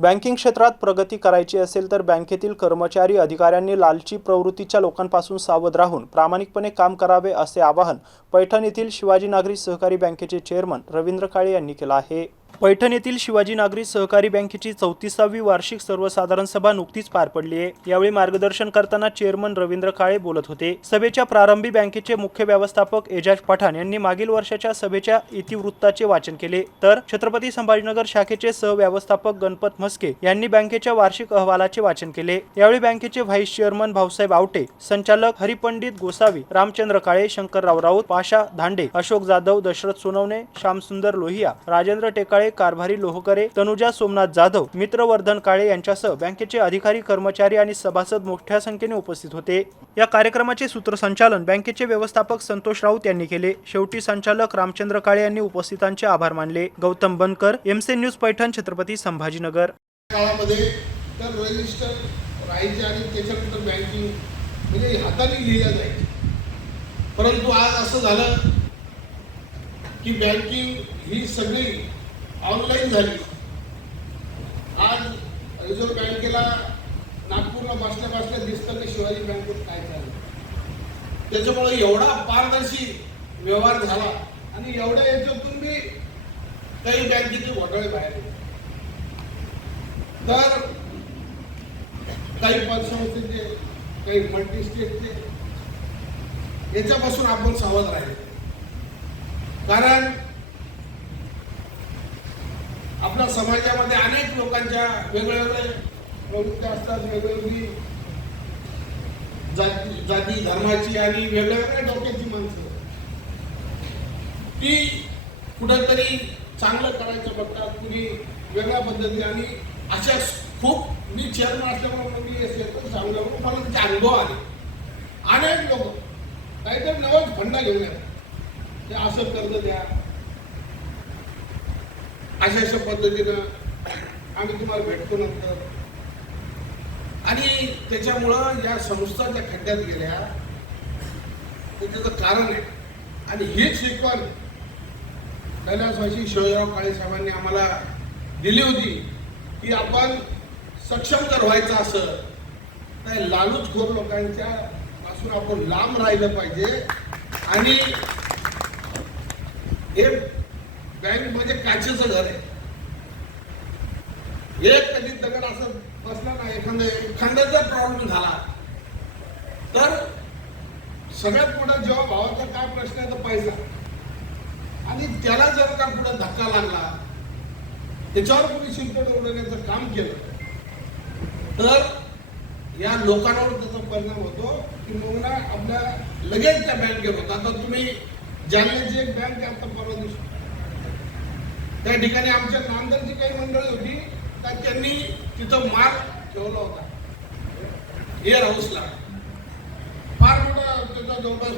Banking क्षेत्रात प्रगती करायची असेल तर बँकेतील कर्मचारी अधिकाऱ्यांनी लालची प्रवृत्तीच्या लोकांपासून सावध राहून प्रामाणिकपणे काम करावे असे आवाहन पैठण येथील शिवाजी नागरी सहकारी बँकेचे चेअरमन रवींद्र काळे यांनी केले आहे। पैठण येथील शिवाजी नागरी सहकारी बँकेची 34वी वार्षिक सर्वसाधारण सभा नुकतीच पार पडली आहे। यावेळी मार्गदर्शन करताना चेअरमन रवींद्र काळे बोलत होते। सभेच्या प्रारंभी बँकेचे मुख्य व्यवस्थापक एजाज पठाण यांनी मागील वर्षाच्या सभेच्या इतिवृत्ताचे वाचन केले, तर छत्रपती संभाजीनगर शाखेचे सहव्यवस्थापक गणपत म्हस्के यांनी बँकेच्या वार्षिक अहवालाचे वाचन केले। यावेळी बँकेचे व्हाईस चेअरमन भाऊसाहेब आवटे, संचालक हरिपंडित गोसावी, रामचंद्र काळे, शंकरराव राऊत, पाशा धांडे, अशोक जाधव, दशरथ सोनवणे, श्यामसुंदर लोहिया, राजेंद्र टेकाळे, कारभारी लोहकरे, तनुजा सोमनाथ जाधव, मित्रवर्धन काळे यांच्यासह बँकेचे अधिकारी, कर्मचारी आणि सभासद मोठ्या संख्येने उपस्थित होते। या कार्यक्रमाचे सूत्रसंचालन बँकेचे व्यवस्थापक संतोष राऊत यांनी केले। शेवटी संचालक रामचंद्र काळे यांनी उपस्थितांचे आभार मानले। गौतम बनकर, एमसी न्यूज, पैठण, छत्रपती संभाजीनगर। काळामध्ये तर रजिस्टर राहायचे आणि त्याच्यानंतर बँकिंग म्हणजे हाताने लिहिल्या जायचे, परंतु आज असं झालं की बँकिंग ही सगळी ऑनलाईन झाली। आज रिझर्व्ह बँकेला नागपूरला बसल्या बसल्या दिसतं की शिवाजी बँकेत काय झालं, त्याच्यामुळे एवढा पारदर्शी व्यवहार झाला आणि एवढ्या याच्यातून मी काही बँकेचे घोटाळे बाहेर येते। तर काही पतसंस्थेचे, काही मल्टी स्टेटचे, याच्यापासून आपण सावध राहिले, कारण आपल्या समाजामध्ये अनेक लोकांच्या वेगवेगळे प्रवृत्त्या असतात, वेगवेगळी जाती धर्माची आणि वेगवेगळ्या डोक्याची माणसं ती कुठेतरी चांगलं करायचं बघतात, कुणी वेगळ्या पद्धतीने। आणि अशा खूप मी चेअरमन असल्यामुळे मी सांगलं मला त्याचे अनुभव आले। अनेक लोक काहीतरी नवच फंडा घेऊन येतात, ते असं कर्ज द्या, अशा पद्धतीनं आम्ही तुम्हाला भेटतो नंतर, आणि त्याच्यामुळं या संस्था ज्या खड्ड्यात गेल्या त्याचं कारण आहे। आणि हीच शिकवण कैलासवासी शिवाजीराव काळे साहेबांनी आम्हाला दिली होती की आपण सक्षम जर व्हायचं असं तर लालूचखोर लोकांच्या पासून आपण लांब राहिलं पाहिजे। आणि हे बँक म्हणजे काचेचं घर आहे, एक कधी दगड असं बसला ना, एखाद्याचा प्रॉब्लेम झाला तर सगळ्यात मोठा जेव्हा भावाचा काय प्रश्न आहे तर पैसा, आणि त्याला जर का पुढे धक्का लागला, त्याच्यावर कोणी शिरकट उडवण्याचं काम केलं तर या लोकांवर त्याचा परिणाम होतो की मग ना आपल्या लगेच त्या बँकेत होता। आता तुम्ही जालन्याची एक बँक आता परवा दिवशी त्या ठिकाणी आमच्या नांदेडची काही मंडळी होती तर त्यांनी तिथं माल ठेवला होता एअर हाऊसला, फार मोठा त्याचा जवळपास